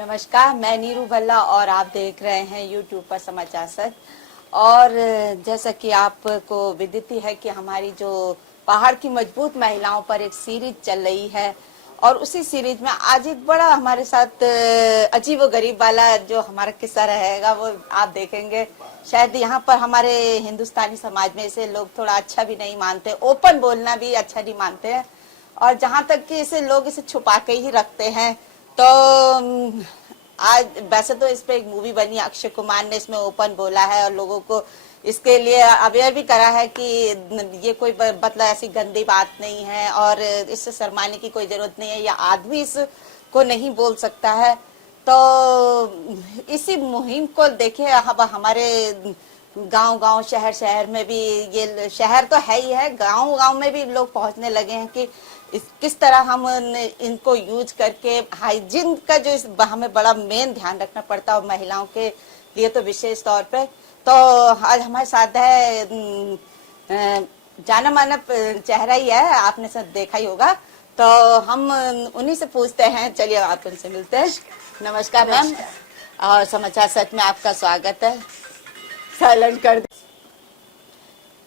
नमस्कार, मैं नीरू भल्ला और आप देख रहे हैं यूट्यूब पर समाचार सच। और जैसा कि आपको विदित ही है कि हमारी जो पहाड़ की मजबूत महिलाओं पर एक सीरीज चल रही है और उसी सीरीज में आज एक बड़ा हमारे साथ अजीब व गरीब वाला जो हमारा किस्सा रहेगा वो आप देखेंगे। शायद यहाँ पर हमारे हिंदुस्तानी समाज में इसे लोग थोड़ा अच्छा भी नहीं मानते, ओपन बोलना भी अच्छा नहीं मानते हैं और जहाँ तक कि इसे लोग इसे छुपा के ही रखते हैं। तो आज वैसे तो इस पे एक मूवी बनी, अक्षय कुमार ने इसमें ओपन बोला है और लोगों को इसके लिए अवेयर भी करा है कि ये कोई मतलब ऐसी गंदी बात नहीं है और इससे शर्माने की कोई जरूरत नहीं है या आदमी इसको नहीं बोल सकता है। तो इसी मुहिम को देखे अब हमारे गांव गांव शहर शहर में भी, ये शहर तो है ही है, गांव गांव में भी लोग पहुंचने लगे हैं कि किस तरह हम इनको यूज करके हाइजीन का जो हमें बड़ा मेन ध्यान रखना पड़ता है महिलाओं के लिए तो विशेष तौर पे। तो आज हमारे साथ है जाना माना चेहरा ही है, आपने सब देखा ही होगा, तो हम उन्हीं से पूछते हैं। चलिए आप उनसे मिलते हैं। नमस्कार मैम, और समाचार सच में आपका स्वागत है। साइलेंट कर दे।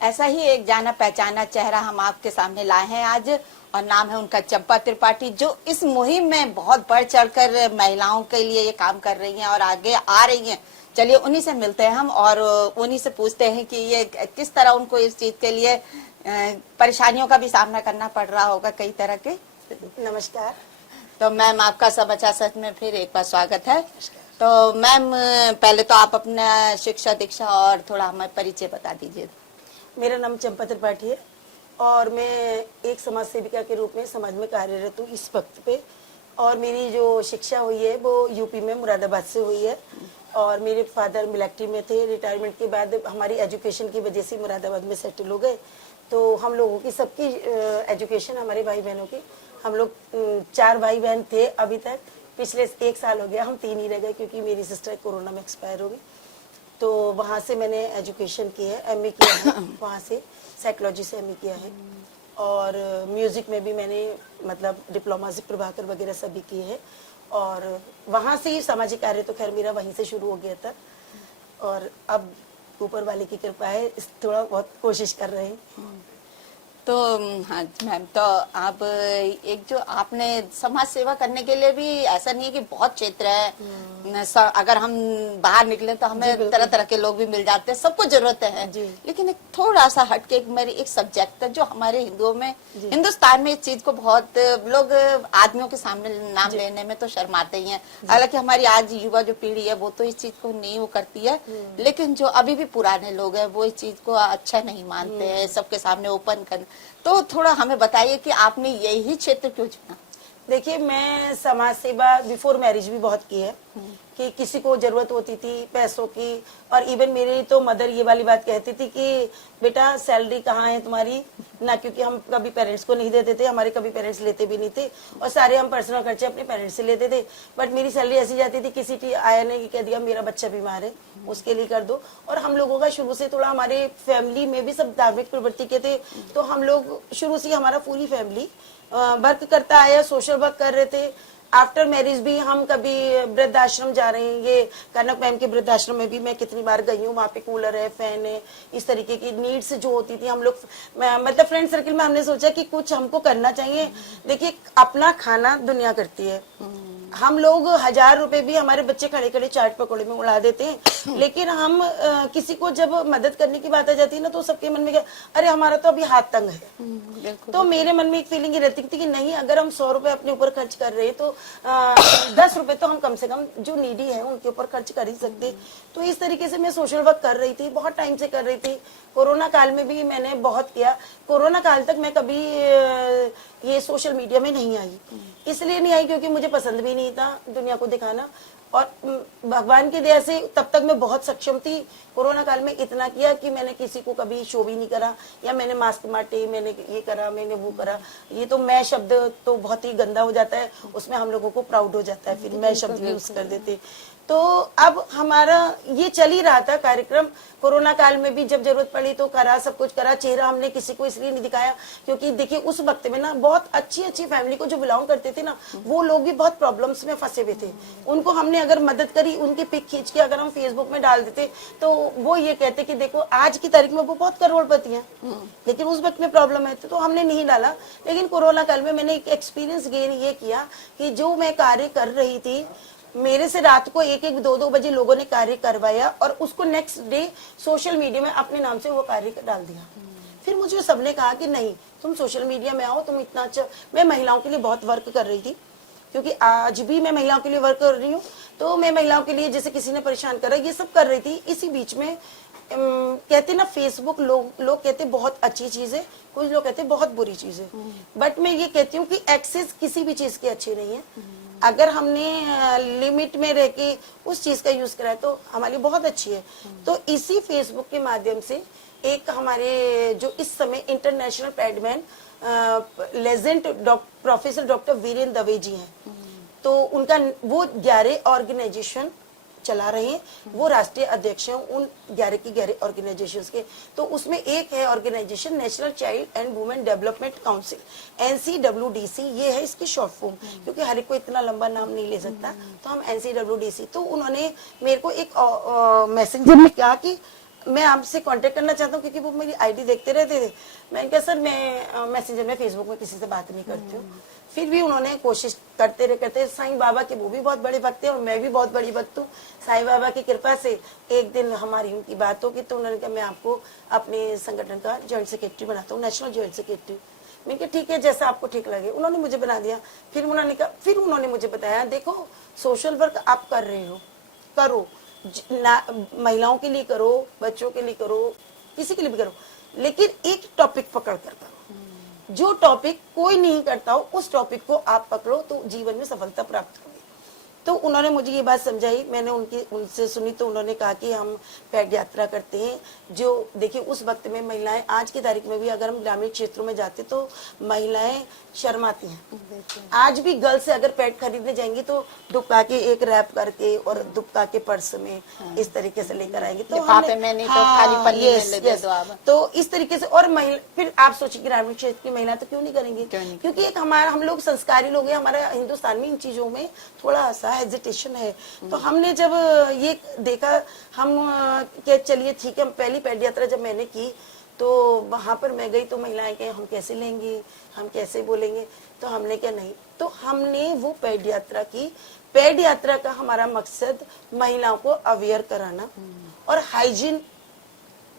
ऐसा ही एक जाना पहचाना चेहरा हम आपके सामने लाए हैं आज और नाम है उनका चंपा त्रिपाठी, जो इस मुहिम में बहुत बढ़ चढ़कर महिलाओं के लिए ये काम कर रही हैं और आगे आ रही हैं। चलिए उन्हीं से मिलते हैं हम और उन्हीं से पूछते हैं कि ये किस तरह उनको इस चीज के लिए परेशानियों का भी सामना करना पड़ रहा होगा कई तरह के। नमस्कार। तो मैम आपका समाचार सच में फिर एक बार स्वागत है। तो मैम पहले तो आप अपना शिक्षा दीक्षा और थोड़ा हमें परिचय बता दीजिए। मेरा नाम चंपा त्रिपाठी है और मैं एक समाज सेविका के रूप में समाज में कार्यरत हूँ इस वक्त पे। और मेरी जो शिक्षा हुई है वो यूपी में मुरादाबाद से हुई है और मेरे फादर मिलिट्री में थे। रिटायरमेंट के बाद हमारी एजुकेशन की वजह से मुरादाबाद में सेटल हो गए। तो हम लोगों की सबकी एजुकेशन, हमारे भाई बहनों की, हम लोग 4 भाई बहन थे अभी तक। पिछले 1 साल हो गया हम 3 ही रह गए क्योंकि मेरी सिस्टर कोरोना में एक्सपायर हो गई। तो वहाँ से मैंने एजुकेशन की है, एमए किया है वहाँ से, साइकोलॉजी से एमए किया है। और म्यूजिक में भी मैंने मतलब डिप्लोमा से प्रभाकर वगैरह सभी किए हैं। और वहाँ से ही सामाजिक कार्य तो खैर मेरा वहीं से शुरू हो गया था और अब ऊपर वाले की कृपा है, थोड़ा बहुत कोशिश कर रहे हैं। तो हाँ मैम, तो आप एक जो आपने समाज सेवा करने के लिए भी ऐसा नहीं है कि बहुत क्षेत्र है, अगर हम बाहर निकले तो हमें तरह तरह के लोग भी मिल जाते हैं, सबको जरूरत है। लेकिन एक थोड़ा सा हटके मेरी एक सब्जेक्ट है जो हमारे हिंदुओं में, हिंदुस्तान में इस चीज को बहुत लोग आदमियों के सामने नाम लेने में तो शर्माते ही हैं। हालांकि हमारी आज युवा जो पीढ़ी है वो तो इस चीज को नहीं वो करती है, लेकिन जो अभी भी पुराने लोग हैं वो इस चीज को अच्छा नहीं मानते हैं सबके सामने ओपन कर। तो थोड़ा हमें बताइए कि आपने यही क्षेत्र क्यों चुना? देखिए, मैं समाज सेवा बिफोर मैरिज भी बहुत की है कि किसी को जरूरत होती थी पैसों की। और इवन मेरी तो मदर ये वाली बात कहती थी कि बेटा सैलरी कहाँ है तुम्हारी ना, क्योंकि हम कभी पेरेंट्स को नहीं देते थे, हमारे कभी पेरेंट्स लेते भी नहीं थे और सारे हम पर्सनल खर्चे अपने पेरेंट्स से लेते थे। बट मेरी सैलरी ऐसी जाती थी, किसी की आया ने कह दिया मेरा बच्चा बीमार है उसके लिए कर दो। और हम लोगों का शुरू से थोड़ा, हमारे फैमिली में भी सब धार्मिक प्रवृत्ति के थे, तो हम लोग शुरू से हमारा पूरी फैमिली वर्क करता आया, सोशल वर्क कर रहे थे। आफ्टर मैरिज भी हम कभी वृद्धाश्रम जा रहे हैं, ये कनक मैम के वृद्धाश्रम में भी मैं कितनी बार गई हूँ, वहाँ पे कूलर है, फैन है, इस तरीके की नीड्स जो होती थी हम लोग मतलब फ्रेंड सर्कल में हमने सोचा कि कुछ हमको करना चाहिए। देखिए, अपना खाना दुनिया करती है। हम लोग 1000 रुपए भी हमारे बच्चे खड़े खड़े चाट पकौड़े में उड़ा देते हैं, लेकिन हम किसी को जब मदद करने की बात आ जाती है ना तो सबके मन में क्या, अरे हमारा तो अभी हाथ तंग है। तो मेरे मन में एक फीलिंग रहती थी कि नहीं, अगर हम 100 रुपए अपने ऊपर खर्च कर रहे हैं तो 10 रुपए तो हम कम से कम जो नीडी है उनके ऊपर खर्च कर ही सकते। तो इस तरीके से मैं सोशल वर्क कर रही थी, बहुत टाइम से कर रही थी। कोरोना काल में भी मैंने बहुत किया। कोरोना काल तक मैं कभी ये सोशल मीडिया में नहीं आई, इसलिए नहीं आई क्योंकि मुझे पसंद भी नहीं था दुनिया को दिखाना। और भगवान की दया से तब तक मैं बहुत सक्षम थी। कोरोना काल में इतना किया कि मैंने किसी को कभी शो भी नहीं करा, या मैंने मास्क बांटे, मैंने ये करा, मैंने वो करा। ये तो मैं शब्द तो बहुत ही गंदा हो जाता है, उसमें हम लोगों को प्राउड हो जाता है, फिर मैं शब्द यूज कर देते। तो अब हमारा ये चल ही रहा था कार्यक्रम। कोरोना काल में भी जब जरूरत पड़ी तो करा, सब कुछ करा। चेहरा हमने किसी को इसलिए नहीं दिखाया क्योंकि देखिए उस वक्त में ना बहुत अच्छी अच्छी फैमिली को जो बिलोंग करते थे ना, वो लोग भी बहुत प्रॉब्लम्स में फंसे हुए थे। उनको हमने अगर मदद करी, उनकी पिक खींच के अगर हम फेसबुक में डाल देते तो वो ये कहते कि देखो आज की तारीख में वो बहुत करोड़पति हैं, लेकिन उस वक्त में प्रॉब्लम है, तो हमने नहीं डाला। लेकिन कोरोना काल में मैंने एक एक्सपीरियंस गेन ये किया कि जो मैं कार्य कर रही थी, मेरे से रात को 1-1, 2-2 बजे लोगों ने कार्य करवाया और उसको नेक्स्ट डे सोशल मीडिया में अपने नाम से वो कार्य डाल दिया। फिर मुझे सबने कहा कि नहीं, तुम सोशल मीडिया में आओ, तुम इतना अच्छा। मैं महिलाओं के लिए बहुत वर्क कर रही थी, क्योंकि आज भी मैं महिलाओं के लिए वर्क कर रही हूँ। तो मैं महिलाओं के लिए, जैसे किसी ने परेशान करा, ये सब कर रही थी। इसी बीच में कहते ना फेसबुक, लोग कहते बहुत अच्छी चीज है, कुछ लोग कहते बहुत बुरी चीज है। बट मैं ये कहती हूँ कि एक्सेस किसी भी चीज की अच्छी नहीं है। अगर हमने लिमिट में रह के उस चीज का यूज करा है तो हमारे लिए बहुत अच्छी है। तो इसी फेसबुक के माध्यम से एक हमारे जो इस समय international padman legend professor doctor Virendra Dave ji हैं, तो उनका वो 11 ऑर्गेनाइजेशन चला रहे हैं। वो राष्ट्रीय अध्यक्ष हैं उन 11 की 11 ऑर्गेनाइजेशंस के। तो उसमें एक है organisation national child and women development council, NCWDC। ये है इसकी शॉर्ट फॉर्म, क्योंकि हर एक को इतना लंबा नाम नहीं ले सकता, तो हम NCWDC। तो उन्होंने मेरे को एक मैसेंजर में कहा कि मैं आपसे कांटेक्ट करना चाहता हूँ, क्योंकि वो मेरी आईडी देखते रहते थे। मैंने कहा सर मैं मैसेंजर में फेसबुक में किसी से बात नहीं करती हूँ। फिर भी उन्होंने कोशिश करते साईं बाबा के, वो भी बहुत बड़े भक्त हैं और मैं भी बहुत बड़ी भक्त हूँ। साईं बाबा की कृपा से एक दिन हमारी उनकी बात होगी, तो उन्होंने कहा मैं आपको अपने संगठन का ज्वाइंट सेक्रेटरी बनाता हूँ, नेशनल ज्वाइंट सेक्रेटरी। मैंने कहा ठीक है, जैसा आपको ठीक लगे। उन्होंने मुझे बना दिया। फिर उन्होंने मुझे बताया, देखो सोशल वर्क आप कर रहे हो, करो, महिलाओं के लिए करो, बच्चों के लिए करो, किसी के लिए भी करो, लेकिन एक टॉपिक पकड़ कर करो। जो टॉपिक कोई नहीं करता हो, उस टॉपिक को आप पकड़ो तो जीवन में सफलता प्राप्त होगी। तो उन्होंने मुझे ये बात समझाई, मैंने उनसे सुनी। तो उन्होंने कहा कि हम पैड यात्रा करते हैं। जो देखिए उस वक्त में महिलाएं, आज की तारीख में भी अगर हम ग्रामीण क्षेत्रों में जाते तो महिलाएं शर्माती हैं। आज भी गर्ल से अगर पैड खरीदने जाएंगी तो दुबका के एक रैप करके और दुबका के पर्स में इस तरीके से लेकर आएंगे। तो में नहीं, तो खाली पन्नी में ले दे दो आप। तो इस तरीके से। और फिर आप सोचिए ग्रामीण क्षेत्र की महिला तो क्यों नहीं करेंगे, क्योंकि एक हम लोग संस्कारी लोग हैं। हमारा हिंदुस्तान में इन चीजों में थोड़ा सा हेजिटेशन है। तो हमने जब ये देखा, हम क्या चलिए ठीक है। पहली पैड यात्रा जब मैंने की तो वहां पर मैं गई तो महिलाएं कहें हम कैसे लेंगे, हम कैसे बोलेंगे। तो हमने क्या, नहीं, तो हमने वो पैड यात्रा की। पैड यात्रा का हमारा मकसद महिलाओं को अवेयर कराना और हाइजीन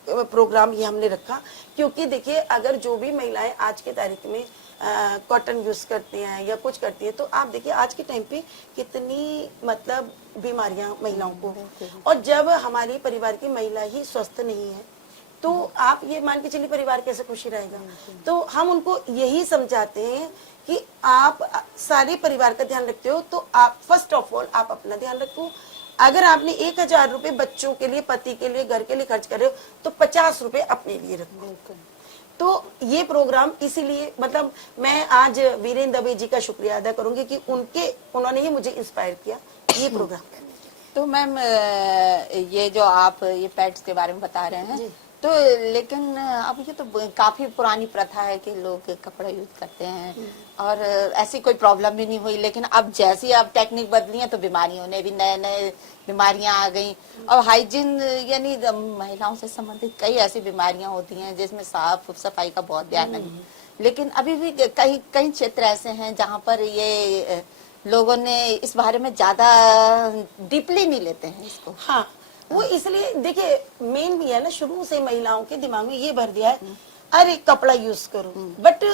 प्रोग्राम ये हमने रखा। क्योंकि देखिए अगर जो भी महिलाएं आज के तारीख में कॉटन यूज करती हैं या कुछ करती हैं, तो आप देखिए आज के टाइम पे कितनी मतलब बीमारियां महिलाओं को। और जब हमारी परिवार की महिला ही स्वस्थ नहीं है तो आप ये मान के चलिए परिवार कैसे खुशी रहेगा। तो हम उनको यही समझाते हैं कि आप सारे परिवार का ध्यान रखते हो तो आप फर्स्ट ऑफ ऑल आप अपना ध्यान रखो। अगर आपने 1000 रुपए बच्चों के लिए, पति के लिए, घर के लिए खर्च कर रहे हो तो 50 रुपए अपने लिए रखो। तो ये प्रोग्राम इसीलिए, मतलब मैं आज वीरेंद्र दवे जी का शुक्रिया अदा करूंगी कि उन्होंने ही मुझे इंस्पायर किया ये प्रोग्राम करने के लिए। तो मैम ये जो आप ये पैड्स के बारे में बता रहे हैं, तो लेकिन अब ये तो काफी पुरानी प्रथा है कि लोग कपड़ा यूज करते हैं और ऐसी कोई प्रॉब्लम भी नहीं हुई। लेकिन अब जैसी अब टेक्निक बदली है तो बीमारियों ने भी नए बीमारियां आ गई। और हाइजीन यानी महिलाओं से संबंधित कई ऐसी बीमारियां होती हैं जिसमें साफ सफाई का बहुत ध्यान नहीं। लेकिन अभी भी कई क्षेत्र ऐसे हैं जहाँ पर ये लोगों ने इस बारे में ज्यादा डीपली नहीं लेते हैं इसको। हाँ, वो इसलिए देखिए मेन भी है ना, शुरू से महिलाओं के दिमाग में ये भर दिया है अरे कपड़ा यूज करो। बट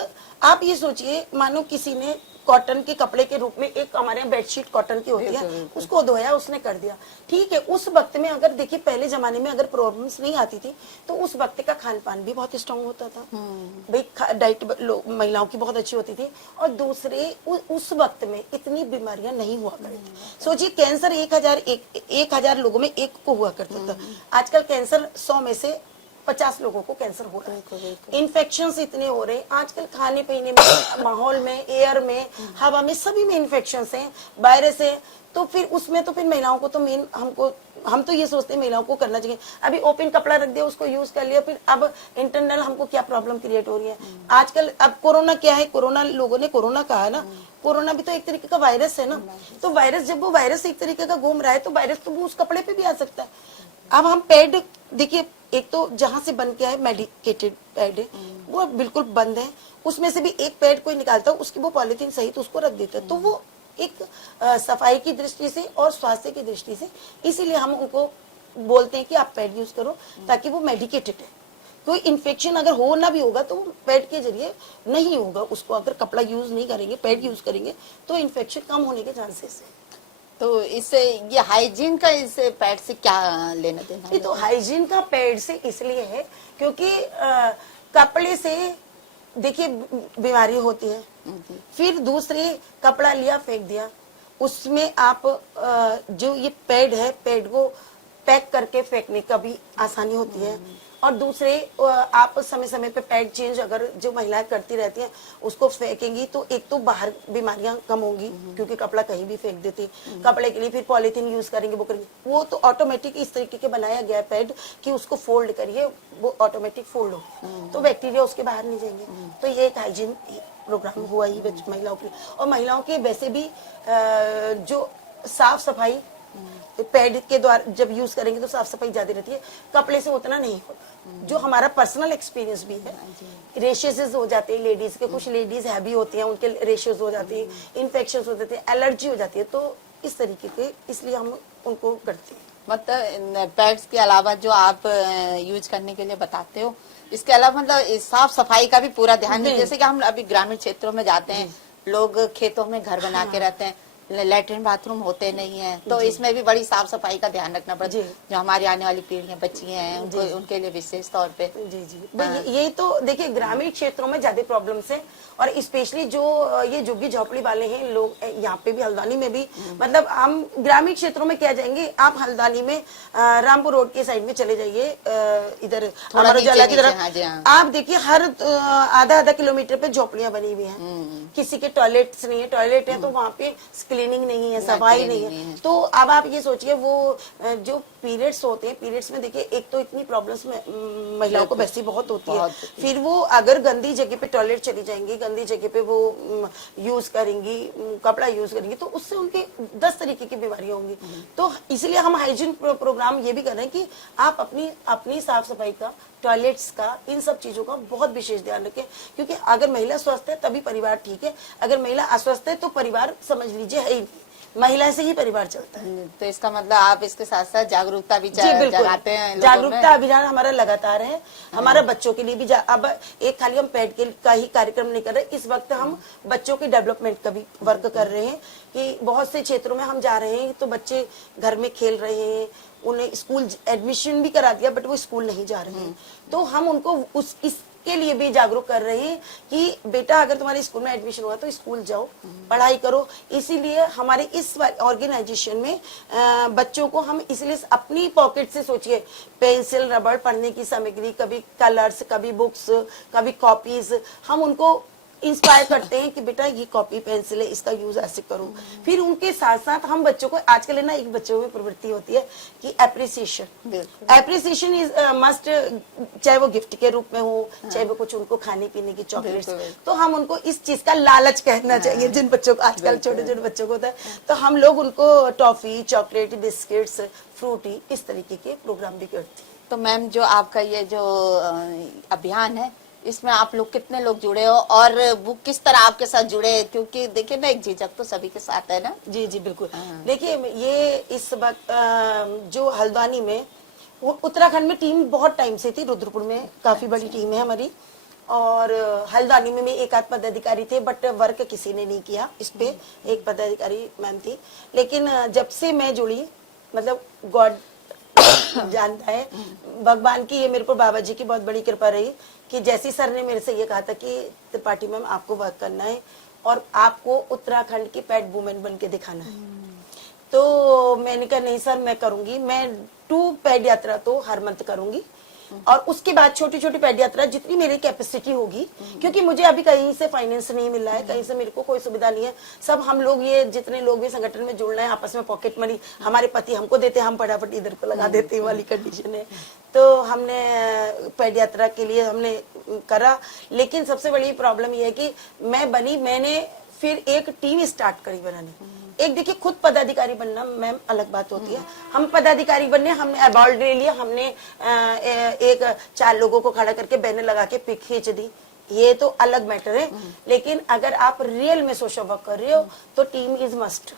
आप ये सोचिए, मानो किसी ने कॉटन के कपड़े के रूप में, एक हमारे यहाँ बेडशीट कॉटन की होती है, उसको धोया, उसने कर दिया, ठीक है। उस वक्त में अगर देखिए पहले जमाने में अगर प्रॉब्लम्स नहीं आती थी तो उस वक्त का खान पान भी बहुत स्ट्रांग होता था भाई, डाइट महिलाओं की बहुत अच्छी होती थी, और दूसरे उस वक्त में इतनी बीमारियां नहीं हुआ करती थी। सोचिए कैंसर 1000 लोगों में एक को हुआ करता था, आजकल कैंसर 100 में से 50 लोगों को कैंसर हो रहा है। इन्फेक्शंस इतने हो रहे हैं आजकल, खाने पीने में, माहौल में, एयर में, हवा में, सभी में इन्फेक्शंस हैं, वायरस है। तो फिर उसमें तो फिर महिलाओं को तो मेन हम तो ये सोचते हैं महिलाओं को करना चाहिए। अभी ओपन कपड़ा रख दिया, उसको यूज कर लिया, फिर अब इंटरनल हमको क्या प्रॉब्लम क्रिएट हो रही है आजकल। अब कोरोना क्या है, कोरोना लोगों ने कोरोना कहा है ना, कोरोना भी तो एक तरीके का वायरस है ना। तो वायरस, जब वो वायरस एक तरीके का घूम रहा है तो वायरस तो वो उस कपड़े पे भी आ सकता है। अब हम पैड देखिए, एक तो जहां से बन के आए मेडिकेटेड पैड है, वो बिल्कुल बंद है, उसमें से भी एक पैड कोई निकालता है, उसकी वो पॉलिथीन सहित उसको रख देता है। तो वो एक सफाई की दृष्टि से और स्वास्थ्य की दृष्टि से, इसीलिए हम उनको बोलते हैं कि आप पैड यूज करो, ताकि वो मेडिकेटेड है। कोई इन्फेक्शन अगर होना भी होगा तो पैड के जरिए नहीं होगा, उसको अगर कपड़ा यूज नहीं करेंगे, पैड यूज करेंगे तो इन्फेक्शन कम होने के चांसेस है। तो इससे ये हाइजीन का इससे पैड से क्या लेना देना है? ये तो हाइजीन का पैड से इसलिए है क्योंकि कपड़े से देखिए बीमारी होती है, फिर दूसरे कपड़ा लिया फेंक दिया, उसमें आप जो ये पैड है, पैड को पैक करके फेंकने का भी आसानी होती है। और दूसरे आप समय समय पे पैड चेंज अगर जो महिलाएं करती रहती हैं उसको फेंकेंगी तो एक तो बाहर बीमारियां कम होंगी, क्योंकि कपड़ा कहीं भी फेंक देती, कपड़े के लिए फिर पॉलिथीन यूज करेंगे, वो करेंगे, वो तो ऑटोमेटिक इस तरीके के बनाया गया पैड कि उसको फोल्ड करिए, वो ऑटोमेटिक फोल्ड हो, तो बैक्टीरिया उसके बाहर नहीं जाएंगे। तो ये एक हाइजीन प्रोग्राम हुआ ही महिलाओं के लिए। और महिलाओं के वैसे भी जो साफ सफाई पैड के द्वारा जब यूज करेंगे तो साफ सफाई ज्यादा रहती है, कपड़े से उतना नहीं होता। जो हमारा पर्सनल एक्सपीरियंस भी है, रेशेस हो जाते हैं लेडीज के, कुछ लेडीज हैवी होती हैं, उनके रेशेस हो जाते हैं, इन्फेक्शन हो जाते हैं, एलर्जी हो जाती है, तो इस तरीके के इसलिए हम उनको करते हैं। मतलब पैड्स के अलावा जो आप यूज करने के लिए बताते हो, इसके अलावा मतलब साफ सफाई का भी पूरा ध्यान है। जैसे कि हम अभी ग्रामीण क्षेत्रों में जाते हैं, लोग खेतों में घर बना के रहते हैं, लैट्रिन बाथरूम होते नहीं है, तो इसमें भी बड़ी साफ सफाई का ध्यान रखना पड़ता है। जो हमारी आने वाली पीढ़ियां बच्ची हैं उनको, उनके लिए विशेष तौर पे। जी जी, ये तो देखिए ग्रामीण क्षेत्रों में ज्यादा प्रॉब्लम्स है, और स्पेशली जो ये झुग्गी झोपड़ी वाले हैं लोग, यहाँ पे भी हल्द्वानी में भी, मतलब हम ग्रामीण क्षेत्रों में क्या जाएंगे, आप हल्द्वानी में रामपुर रोड के साइड में चले जाइए, इधर अमर उजाला की तरफ, आप देखिए हर आधा किलोमीटर पे झोपड़ियां बनी हुई हैं, किसी के टॉयलेट्स नहीं है, टॉयलेट है तो वहाँ पे क्लीनिंग नहीं है, सफाई नहीं है। तो अब आप ये सोचिए वो जो पीरियड्स होते हैं, पीरियड्स में देखिए एक तो इतनी प्रॉब्लम्स में महिलाओं को वैसे बहुत होती है, फिर वो अगर गंदी जगह पे टॉयलेट चली जाएंगी, गंदी जगह पे वो यूज करेंगी, कपड़ा यूज करेंगी, तो उससे उनके 10 तरीके की बीमारियां होंगी। तो इसलिए हम हाइजीन प्रोग्राम ये भी कर रहे हैं कि आप अपनी साफ सफाई का, टॉयलेट्स का, इन सब चीजों का बहुत विशेष ध्यान रखें, क्योंकि अगर महिला स्वस्थ है तभी परिवार ठीक है, अगर महिला अस्वस्थ है तो परिवार समझ लीजिए है ही, महिला से ही परिवार चलता है। तो इसका मतलब आप इसके साथ साथ जागरूकता भी जगाते हैं। जागरूकता अभियान हमारा लगातार है, हमारा बच्चों के लिए भी अब एक खाली हम पैड का ही कार्यक्रम नहीं कर रहे, इस वक्त हम बच्चों के डेवलपमेंट का भी वर्क कर रहे हैं, कि बहुत से क्षेत्रों में हम जा रहे हैं तो बच्चे घर में खेल रहे हैं, उन्हें स्कूल एडमिशन भी करा दिया बट वो स्कूल नहीं जा रहे हैं, तो हम उनको इसके लिए भी जागरूक कर रहे हैं कि बेटा अगर तुम्हारे स्कूल में एडमिशन हुआ तो स्कूल जाओ, पढ़ाई करो। इसीलिए हमारे इस ऑर्गेनाइजेशन में बच्चों को हम इसलिए अपनी पॉकेट से, सोचिए पेंसिल, रबड़, पढ़ने की सामग्री, कभी कलर्स, कभी बुक्स, कभी कॉपीज, हम उनको इंस्पायर करते हैं कि बेटा ये कॉपी पेंसिल है, इसका यूज ऐसे करो। फिर उनके साथ साथ हम बच्चों को, आजकल है ना एक बच्चों में प्रवृत्ति होती है कि एप्रिसिएशन इज मस्ट, चाहे वो गिफ्ट के रूप में हो, चाहे वो कुछ उनको खाने पीने की चॉकलेट्स, तो हम उनको इस चीज का लालच कहना चाहिए जिन बच्चों को आजकल छोटे बच्चों को होता है, तो हम लोग उनको टॉफी, चॉकलेट, बिस्किट्स, फ्रूटी, इस तरीके के प्रोग्राम भी करते हैं। तो मैम जो आपका ये जो अभियान है, इसमें आप लोग कितने लोग जुड़े हो और वो किस तरह आपके साथ जुड़े, क्योंकि देखिए ना एक झिझक तो सभी के साथ है ना। जी जी बिल्कुल। देखिए ये इस वक्त जो हल्द्वानी में, उत्तराखंड में टीम बहुत टाइम से थी, रुद्रपुर में काफी बड़ी टीम है हमारी, और हल्द्वानी में भी एक आध पदाधिकारी थे, बट वर्क किसी ने नहीं किया इस पे। एक पदाधिकारी मैम थी, लेकिन जब से मैं जुड़ी, मतलब गॉड जानता है, भगवान की, ये मेरे पर बाबा जी की बहुत बड़ी कृपा रही कि जैसी सर ने मेरे से ये कहा था कि त्रिपाठी मैम आपको वर्क करना है और आपको उत्तराखंड की पैड वुमेन बन के दिखाना है, तो मैंने कहा नहीं सर मैं करूंगी, मैं 2 पैड यात्रा तो हर मंथ करूंगी और उसके बाद छोटी छोटी पैड यात्रा जितनी मेरी कैपेसिटी होगी, क्योंकि मुझे अभी कहीं से फाइनेंस नहीं मिल रहा है, कहीं से मेरे को कोई सुविधा नहीं है। सब हम लोग, ये जितने लोग भी संगठन में जुड़ रहे हैं, आपस में पॉकेट मनी हमारे पति हमको देते हैं, हम फटाफट इधर को लगा देते हैं वाली कंडीशन है। तो हमने पैड यात्रा के लिए हमने करा, लेकिन सबसे बड़ी प्रॉब्लम ये है कि मैं बनी, मैंने फिर एक टीम स्टार्ट करी बनाने। एक देखिए खुद पदाधिकारी बनना मैम अलग बात होती है, हम पदाधिकारी बनने, हमने अवार्ड ले लिया, हमने एक 4 लोगों को खड़ा करके बैनर लगा के पिक खींच दी, ये तो अलग मैटर है। लेकिन अगर आप रियल में सोशल वर्क कर रहे हो तो टीम इज मस्ट,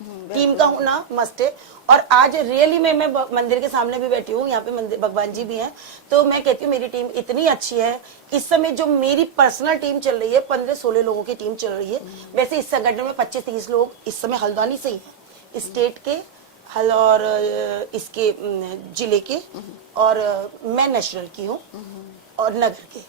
टीम का होना मस्ट है। और आज रियली में मैं मंदिर के सामने भी बैठी हूँ, यहाँ पे मंदिर भगवान जी भी हैं, तो मैं कहती हूँ मेरी टीम इतनी अच्छी है। इस समय जो मेरी पर्सनल टीम चल रही है, 15-16 लोगों की टीम चल रही है। वैसे इस संगठन में 25-30 लोग इस समय हल्द्वानी से ही है, स्टेट के हल और इसके जिले के, और मैं नेशनल की हूँ और नगर के,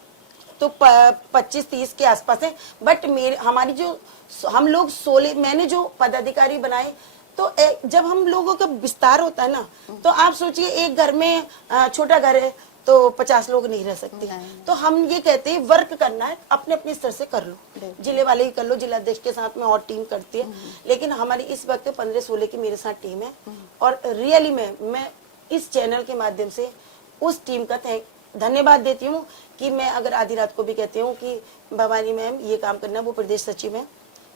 तो 25-30 के आसपास है। बट मेरे हमारी जो हम लोग 16 मैंने जो पदाधिकारी बनाए, तो जब हम लोगों का विस्तार होता है ना, तो आप सोचिए एक घर में छोटा घर है तो 50 लोग नहीं रह सकते। तो हम ये कहते हैं वर्क करना है, अपने अपने स्तर से कर लो, जिले वाले ही कर लो, जिलाध्यक्ष के साथ में और टीम करती है। लेकिन हमारी इस वक्त 15-16 की मेरे साथ टीम है, और रियली में मैं इस चैनल के माध्यम से उस टीम का धन्यवाद देती हूँ कि मैं अगर आधी रात को भी कहती हूँ कि भवानी मैम ये काम करना, वो प्रदेश सचिव है,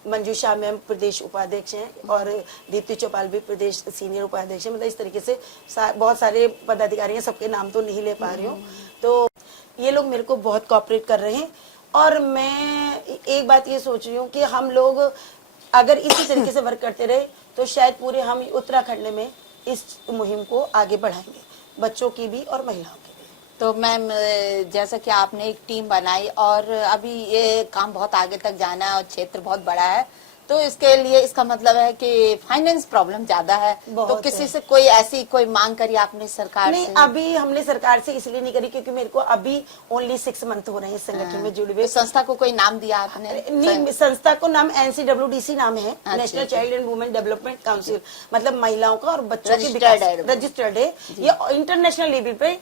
मंजू शाह मैम प्रदेश उपाध्यक्ष हैं, और दीप्ति चौपाल भी प्रदेश सीनियर उपाध्यक्ष हैं। मतलब इस तरीके से बहुत सारे पदाधिकारी हैं, सबके नाम तो नहीं ले पा रही हूँ। तो ये लोग मेरे को बहुत कोऑपरेट कर रहे हैं, और मैं एक बात ये सोच रही हूँ कि हम लोग अगर इसी तरीके से वर्क करते रहे तो शायद पूरे हम उत्तराखंड में इस मुहिम को आगे बढ़ाएंगे, बच्चों की भी और महिलाओं की भी। तो मैम जैसा कि आपने एक टीम बनाई और अभी ये काम बहुत आगे तक जाना है और क्षेत्र बहुत बड़ा है, तो इसके लिए इसका मतलब है कि फाइनेंस प्रॉब्लम ज्यादा है, तो किसी से कोई ऐसी कोई मांग करी आपने सरकार नहीं, से? अभी हमने सरकार से इसलिए नहीं करी क्योंकि मेरे को अभी ओनली 6 मंथ हो रहे हैं इस संगठन में जुड़े हुए। तो संस्था को कोई नाम दिया आपने? नहीं, संस्था को नाम NCWDC नाम है, national child and women development council, मतलब महिलाओं का और बच्चों के विकास रजिस्टर्ड है। ये इंटरनेशनल लेवल पे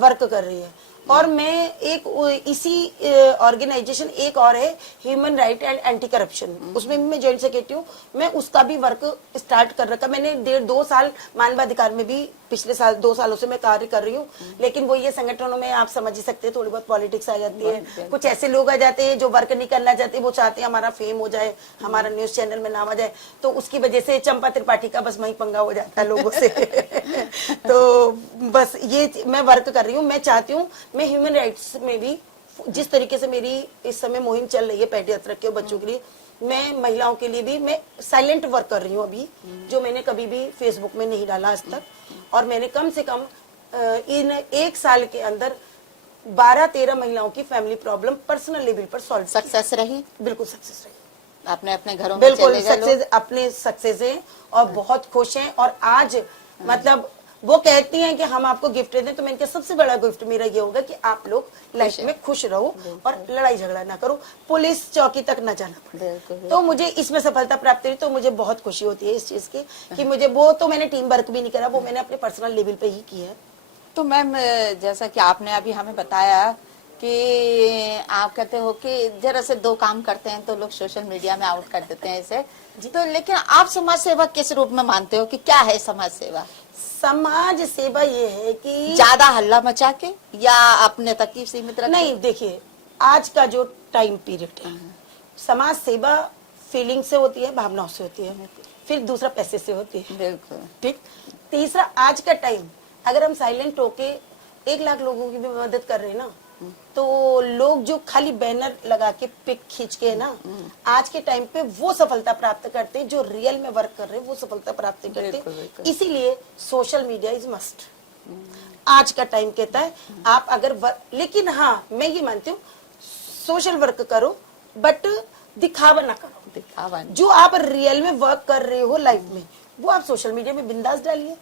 वर्क कर रही है। और मैं एक इसी ऑर्गेनाइजेशन एक और है, human right and anti corruption, उसमें भी मैं जॉइंट सेक्रेटरी हूँ। मैं उसका भी वर्क स्टार्ट कर रखा, मैंने 1.5-2 साल मानवाधिकार में भी पिछले साल 2 सालों से मैं कार्य कर रही हूँ। लेकिन वो ये संगठनों में आप समझ ही सकते हैं, थोड़ी बहुत पॉलिटिक्स आ जाती है, कुछ ऐसे लोग आ जाते हैं जो वर्क नहीं करना चाहते, वो चाहते हैं हमारा फेम हो जाए, हमारा न्यूज चैनल में नाम आ जाए, तो उसकी वजह से चंपा त्रिपाठी का बस वही पंगा हो जाता है लोगों से। तो बस ये मैं वर्क कर रही हूँ। मैं चाहती हूँ मैं ह्यूमन राइट्स में भी, जिस तरीके से मेरी इस समय मुहिम चल रही है पैड यात्रा के बच्चों के लिए, मैं महिलाओं के लिए भी मैं साइलेंट वर्क कर रही हूँ अभी, जो मैंने कभी भी फेसबुक में नहीं डाला आज तक। और मैंने कम से कम इन 1 साल के अंदर 12-13 महिलाओं की फैमिली प्रॉब्लम पर्सनल लेवल पर सॉल्व। सक्सेस रही? बिल्कुल सक्सेस रही, अपने अपने घरों में बिल्कुल सक्सेस, अपने सक्सेस है और बहुत खुश हैं। और आज मतलब वो कहती हैं कि हम आपको गिफ्ट दें, तो मैंने कहा सबसे बड़ा गिफ्ट मेरा ये होगा कि आप लोग लाइफ में खुश रहो और लड़ाई झगड़ा ना करो, पुलिस चौकी तक ना जाना पड़े। तो मुझे इसमें सफलता प्राप्त हुई, तो मुझे बहुत खुशी होती है इस चीज की कि मुझे वो, तो मैंने टीम वर्क भी नहीं करा, वो मैंने अपने पर्सनल लेवल पे ही किया है। तो मैम जैसा कि आपने अभी हमें बताया कि आप कहते हो कि जरा से 2 काम करते हैं तो लोग सोशल मीडिया में आउट कर देते हैं इसे, तो लेकिन आप समाज सेवा किस रूप में मानते हो कि क्या है समाज सेवा? समाज सेवा ये है कि ज्यादा हल्ला मचा के या अपने तक ही सीमित रखना? नहीं, देखिए आज का जो टाइम पीरियड है, समाज सेवा फीलिंग से होती है, भावनाओं से होती है, फिर दूसरा पैसे से होती है। बिल्कुल ठीक। तीसरा, आज का टाइम अगर हम साइलेंट होके 1 लाख लोगों की भी मदद कर रहे हैं ना, तो लोग जो खाली बैनर लगा के पिक खींच के ना, आज के टाइम पे वो सफलता प्राप्त करते हैं, जो रियल में वर्क कर रहे हैं वो सफलता प्राप्त करते हैं। इसीलिए सोशल मीडिया इज मस्ट। आज का टाइम कहता है आप अगर लेकिन हाँ, मैं ये मानती हूँ सोशल वर्क करो, बट दिखावा ना करो। दिखावा नहीं। जो आप रियल में वर्क कर रहे हो लाइफ में, वो आप सोशल मीडिया में बिंदास डालिए,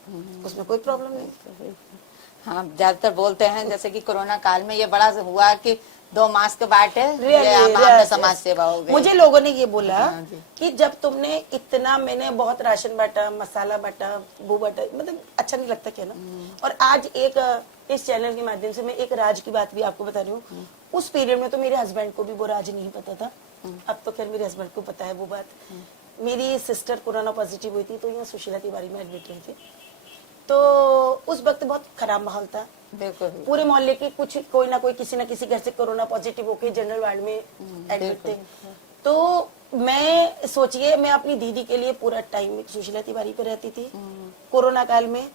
उसमें कोई प्रॉब्लम नहीं। हाँ, ज्यादातर बोलते हैं जैसे कि कोरोना काल में ये बड़ा हुआ कि 2 मास्क बांटे, ये Really, हमारा yes, समाज yes. सेवा हो गई। मुझे लोगों ने ये बोला हाँ जी। कि जब तुमने इतना, मैंने बहुत राशन बांटा, मसाला बांटा, वो बांटा, मतलब अच्छा नहीं लगता क्या ना। और आज एक इस चैनल के माध्यम से मैं एक राज की बात भी आपको बता रही हूँ। उस पीरियड में तो मेरे हस्बैंड को भी वो राज नहीं पता था, अब तो खैर मेरे हस्बैंड को पता है वो बात। मेरी सिस्टर कोरोना पॉजिटिव हुई थी, तो यहाँ सुशीला तिवारी में एडमिट रही थी। तो उस वक्त बहुत खराब माहौल था। बिल्कुल। पूरे मोहल्ले के कुछ कोई ना कोई किसी ना किसी घर से कोरोना पॉजिटिव होके जनरल वार्ड में एडमिट थे। तो मैं सोचिए, मैं अपनी दीदी के लिए पूरा टाइम सुशीला तिवारी पे रहती थी कोरोना काल में।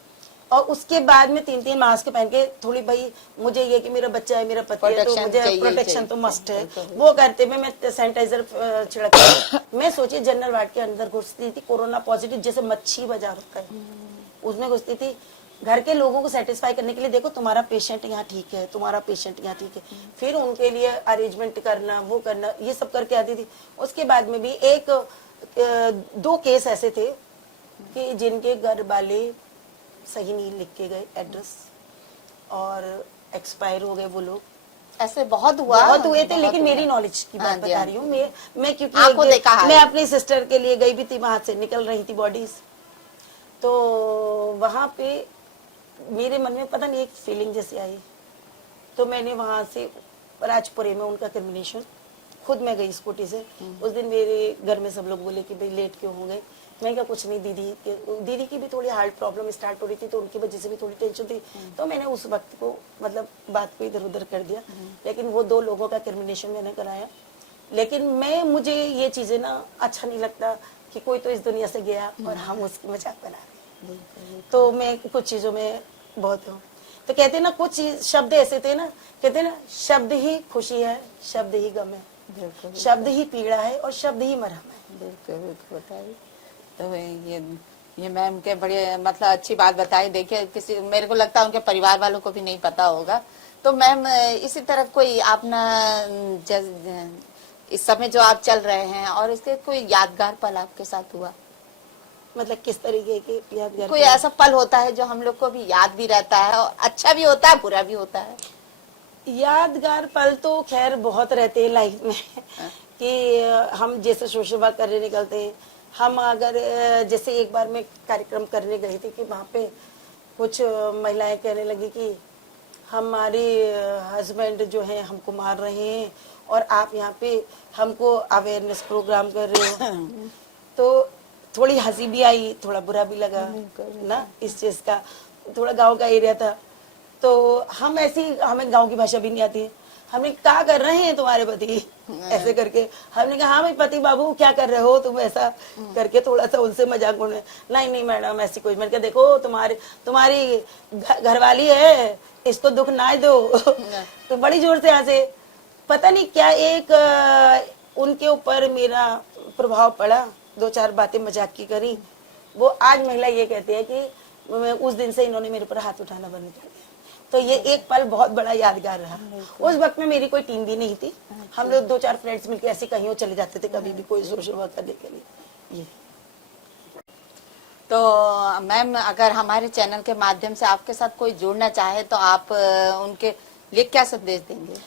और उसके बाद में 3-3 मास्क पहन के, थोड़ी भाई मुझे ये कि मेरा बच्चा है, मेरा पति है, तो मुझे प्रोटेक्शन तो मस्ट है, वो करते हुए मैं सैनिटाइजर छिड़कती। मैं सोचिए जनरल वार्ड के अंदर घुसती थी, कोरोना पॉजिटिव जैसे मच्छी बाजार होता है उसमें घुसती थी, घर के लोगों को सेटिस्फाई करने के लिए, देखो तुम्हारा पेशेंट यहाँ ठीक है, तुम्हारा पेशेंट यहाँ ठीक है, फिर उनके लिए अरेंजमेंट करना, वो करना, ये सब करके आती थी। उसके बाद में भी 1-2 केस ऐसे थे कि जिनके घर वाले सही नहीं लिख के गए एड्रेस और एक्सपायर हो गए वो लोग। ऐसे बहुत हुए थे, लेकिन मेरी नॉलेज की बात बता रही हूँ मैं क्योंकि आपको देखा है। मैं अपनी सिस्टर के लिए गई भी थी, वहां से निकल रही थी बॉडीज, तो वहां पे मेरे मन में पता नहीं एक फीलिंग जैसी आई, तो मैंने वहां से राजपुरे में उनका टर्मिनेशन खुद मैं गई स्कूटी से। उस दिन मेरे घर में सब लोग बोले कि भाई लेट क्यों हो गए। मैं क्या कुछ नहीं, दीदी की भी थोड़ी हार्ट प्रॉब्लम स्टार्ट हो रही थी, तो उनकी वजह से भी थोड़ी टेंशन थी। तो मैंने उस वक्त को मतलब बात को इधर उधर कर दिया, लेकिन वो 2 लोगों का टर्मिनेशन मैंने कराया। लेकिन मुझे ये चीजें ना अच्छा नहीं लगता कि कोई तो इस दुनिया से गया और हम उसकी मजाक बना रहे हैं। तो मैं कुछ चीजों में बहुत हूँ। तो कहते ना कुछ शब्द ऐसे थे ना, कहते ना शब्द ही खुशी है, शब्द ही गम है, शब्द ही पीड़ा है और शब्द ही मरहम है। बिल्कुल बताइए। तो ये मैम के बड़े मतलब अच्छी बात बताई। देखिए किसी, मेरे को लगता है उनके परिवार वालों को भी नहीं पता होगा। तो मैम इसी तरह कोई अपना इस समय जो आप चल रहे हैं और इसके कोई यादगार पल आपके साथ हुआ? मतलब किस तरीके के यादगार? कोई ऐसा पल होता है जो हम लोग को भी याद भी रहता है, और अच्छा भी होता है, बुरा भी होता है। यादगार पल तो खैर बहुत रहते हैं लाइफ में कि हम जैसे सोशल वर्क करने निकलते हैं, हम अगर जैसे एक बार मैं कार्यक्रम करने गई थी कि वहाँ पे कुछ महिलाएं कहने लगी कि हमारे हस्बैंड जो है हमको मार रहे हैं और आप यहाँ पे हमको अवेयरनेस प्रोग्राम कर रहे हो। तो थोड़ी हंसी भी आई, थोड़ा बुरा भी लगा ना इस चीज का। थोड़ा गांव का एरिया था, तो हम ऐसी, हमें गांव की भाषा भी नहीं आती है, हमने क्या कर रहे हैं तुम्हारे पति, ऐसे करके हमने कहा हाँ भाई पति बाबू क्या कर रहे हो तुम, ऐसा करके थोड़ा सा उनसे मजाक उड़ने। नहीं मैडम ऐसी कोई, मैंने कहा देखो तुम्हारी घरवाली है, इसको दुख ना दो। तो बड़ी जोर से हंसे। पता नहीं क्या एक उनके ऊपर मेरा प्रभाव पड़ा, 2-4 बातें मजाक की करी। वो आज महिला ये कहती है कि उस दिन से इन्होंने मेरे ऊपर हाथ उठाना बंद कर दिया। तो ये एक पल बहुत बड़ा यादगार रहा। उस वक्त में मेरी कोई टीम भी नहीं थी, हम लोग 2-4 फ्रेंड्स मिलकर ऐसे कहीं चले जाते थे कभी भी कोई सोशल वर्क करने के लिए। ये तो मैम अगर हमारे चैनल के माध्यम से आपके साथ कोई जुड़ना चाहे तो आप उनके लिए क्या संदेश देंगे?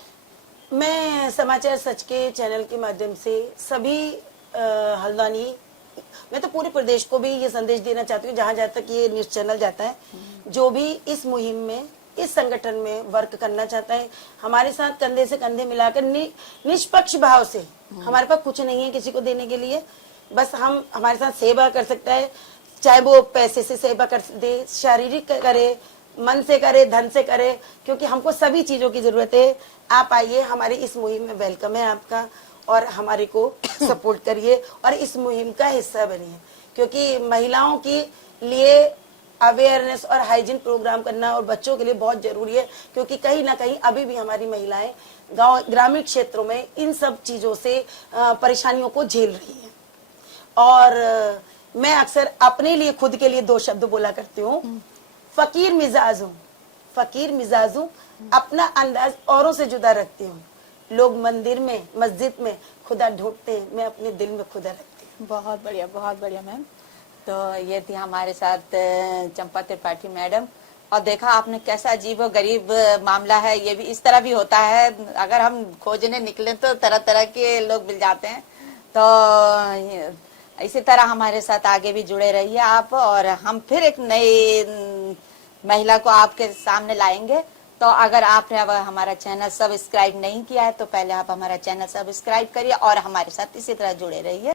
मैं समाचार सच के चैनल के माध्यम से सभी हल्द्वानी, मैं तो पूरे प्रदेश को भी ये संदेश देना चाहती हूँ जहाँ जहाँ तक ये न्यूज चैनल जाता है, जो भी इस मुहिम में, इस संगठन में वर्क करना चाहता है, हमारे साथ कंधे से कंधे मिलाकर निष्पक्ष भाव से, हमारे पास कुछ नहीं है किसी को देने के लिए, बस हमारे साथ सेवा कर सकता है, चाहे वो पैसे से सेवा कर दे, शारीरिक करे, मन से करे, धन से करे, क्योंकि हमको सभी चीजों की जरूरत है। आप आइए, हमारी इस मुहिम में वेलकम है आपका, और हमारे को सपोर्ट करिए और इस मुहिम का हिस्सा बनिए, क्योंकि महिलाओं के लिए अवेयरनेस और हाइजीन प्रोग्राम करना और बच्चों के लिए बहुत जरूरी है, क्योंकि कहीं ना कहीं अभी भी हमारी महिलाएं ग्रामीण क्षेत्रों में इन सब चीजों से परेशानियों को झेल रही हैं। और मैं अक्सर अपने लिए, खुद के लिए 2 शब्द बोला करती हूँ, फकीर मिजाज हूँ, फकीर मिजाज हूँ, अपना अंदाज औरों से जुदा रखती हूँ, लोग मंदिर में मस्जिद में खुदा ढूंढते हैं, मैं अपने दिल में खुदा रखती हूँ। बहुत बढ़िया मैम। तो ये थी हमारे साथ चंपा त्रिपाठी मैडम। और देखा आपने कैसा अजीब और गरीब मामला है, ये भी इस तरह भी होता है। अगर हम खोजने निकले तो तरह तरह के लोग मिल जाते हैं। तो इसी तरह हमारे साथ आगे भी जुड़े रहिए आप, और हम फिर एक नई महिला को आपके सामने लाएंगे। तो अगर आपने अब हमारा चैनल सब्सक्राइब नहीं किया है तो पहले आप हमारा चैनल सब्सक्राइब करिए और हमारे साथ इसी तरह जुड़े रहिए।